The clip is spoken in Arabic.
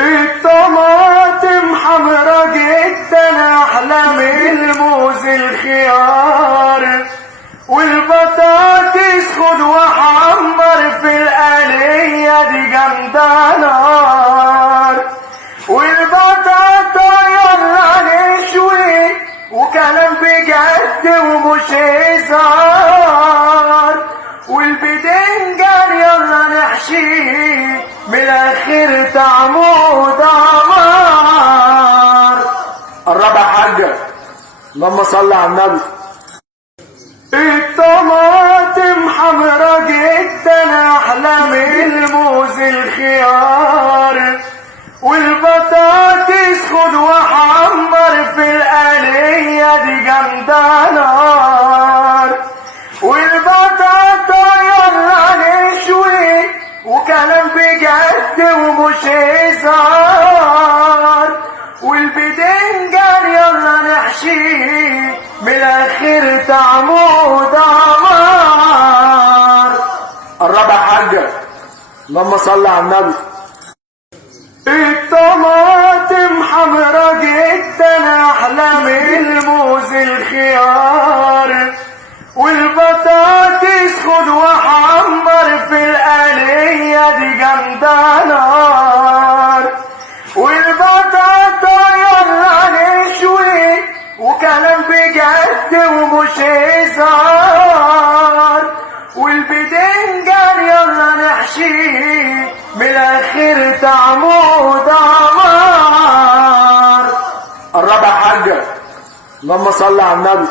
الطماطم حمرا جدا احلى من الموز الخيار، والبطاطس خد وحمر في القلية دي جامدة نار، والبطاطا يلا نشوي وكلام بجد ومش هزار، والبدنجان يلا نحشيه من الاخر طعمه دمار. قرب يا حاجة، اللهم صل على النبي. الطماطم حمرا جدا احلى من الموز الخيار، والبطاطس خد وحمر في القلية دي جامدة نار، والبطاطا يلا نشوي وكلام بجد ومش هزار، والبدنجان يلا نحشيه من الاخر طعمه دمار. قرب يا حاجة، اللهم صل على النبي. الطماطم حمرا جدا احلى من الموز الخيار، والبطاطس خد وحمر في القلية دي جامدة نار، والبطاطا يلا نشوي وكلام بجد ومش هزار، والبدنجان يلا نحشيه من الاخر طعمه دمار. قرب يا حاجة، اللهم صل على النبي.